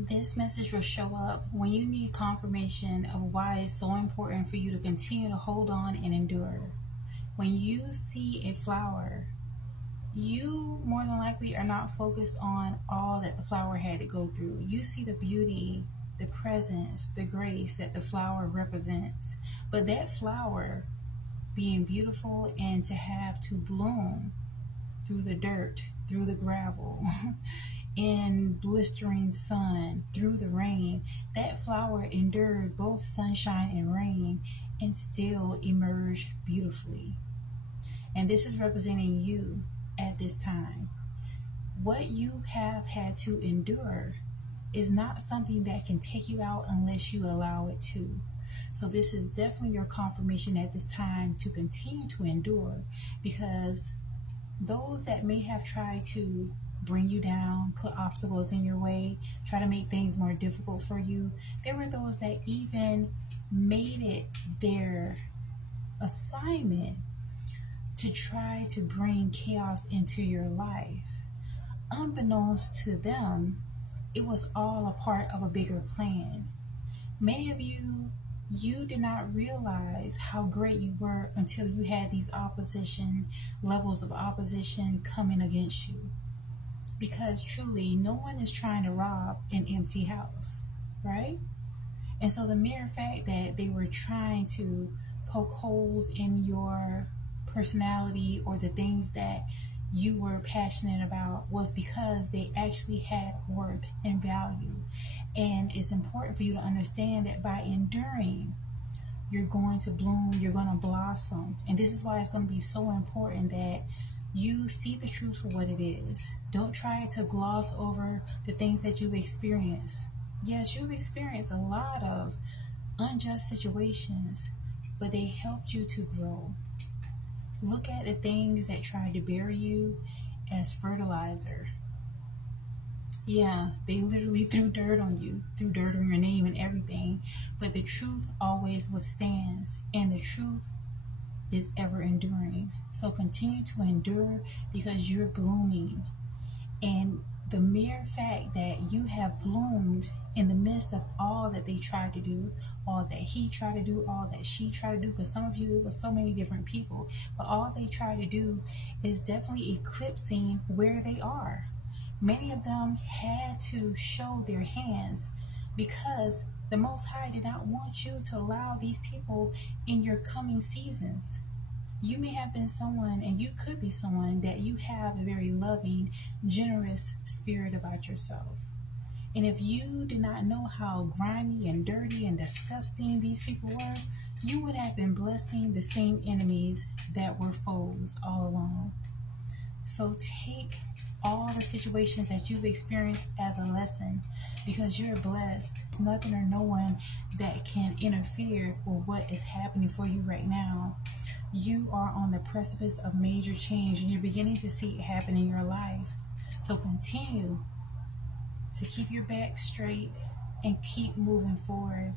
This message will show up when you need confirmation of why it's so important for you to continue to hold on and endure. When you see a flower, you more than likely are not focused on all that the flower had to go through. You see the beauty, the presence, the grace that the flower represents. But that flower being beautiful and to have to bloom through the dirt, through the gravel, in blistering sun, through the rain, that flower endured both sunshine and rain and still emerged beautifully. And this is representing you at this time. What you have had to endure is not something that can take you out unless you allow it to. So this is definitely your confirmation at this time to continue to endure, because those that may have tried to bring you down, put obstacles in your way, try to make things more difficult for you, there were those that even made it their assignment to try to bring chaos into your life. Unbeknownst to them, it was all a part of a bigger plan. Many of you did not realize how great you were until you had these levels of opposition coming against you. Because truly, no one is trying to rob an empty house, right? And so the mere fact that they were trying to poke holes in your personality or the things that you were passionate about was because they actually had worth and value. And it's important for you to understand that by enduring, you're going to bloom, you're going to blossom. And this is why it's going to be so important that you see the truth for what it is. Don't try to gloss over the things that you've experienced. Yes, you've experienced a lot of unjust situations, but they helped you to grow. Look at the things that tried to bury you as fertilizer. Yeah, they literally threw dirt on you, threw dirt on your name and everything, but the truth always withstands, and the truth is ever enduring. So continue to endure because you're blooming. And the mere fact that you have bloomed in the midst of all that they tried to do, all that he tried to do, all that she tried to do, because some of you, it was so many different people, but all they tried to do is definitely eclipsing where they are. Many of them had to show their hands because the Most High did not want you to allow these people in your coming seasons. You may have been someone, and you could be someone, that you have a very loving, generous spirit about yourself. And if you did not know how grimy and dirty and disgusting these people were, you would have been blessing the same enemies that were foes all along. So take all the situations that you've experienced as a lesson, because you're blessed. There's nothing or no one that can interfere with what is happening for you right now. You are on the precipice of major change, and you're beginning to see it happen in your life. So continue to keep your back straight and keep moving forward.